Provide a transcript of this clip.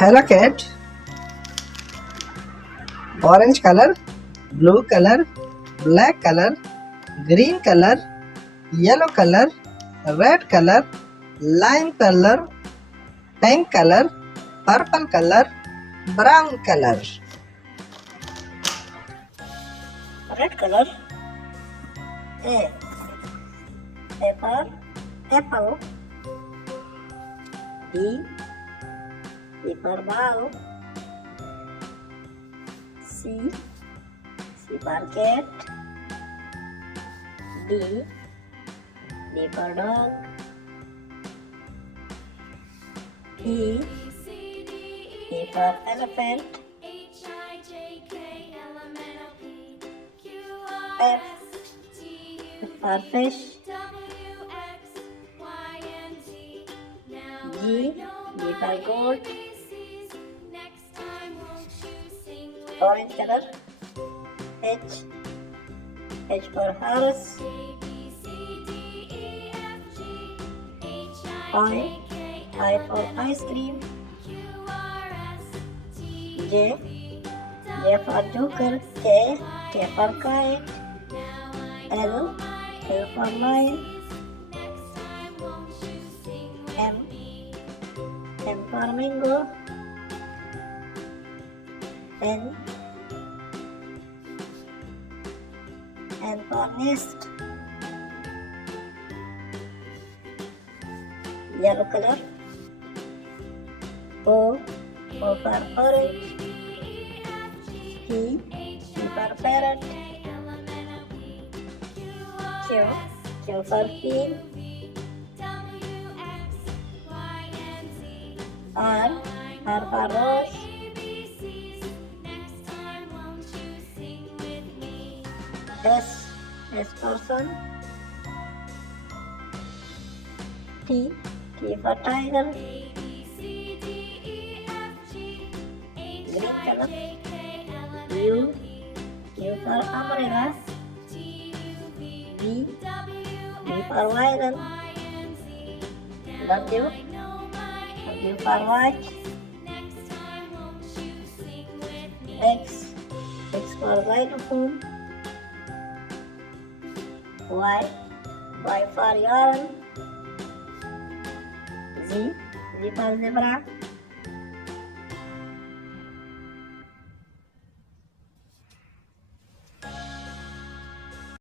hello cat, orange color, blue color, black color, green color, yellow color, red color, lime color, pink color, purple color, brown color. Red color. A for apple. B for ball. C for cat. D for dog. E for elephant. F for fish. G for goat. Orange color. H for horse. I for ice cream. J for joker. K for kite. L for lion. M for mango. N for nest. Yellow color. O for orange. P for parrot. Q for queen. R for rose. S for sun. T for tiger. Green color. U for umbrella. V for violin. W for watch. X for xylophone. Y for yarn. Z for zebra.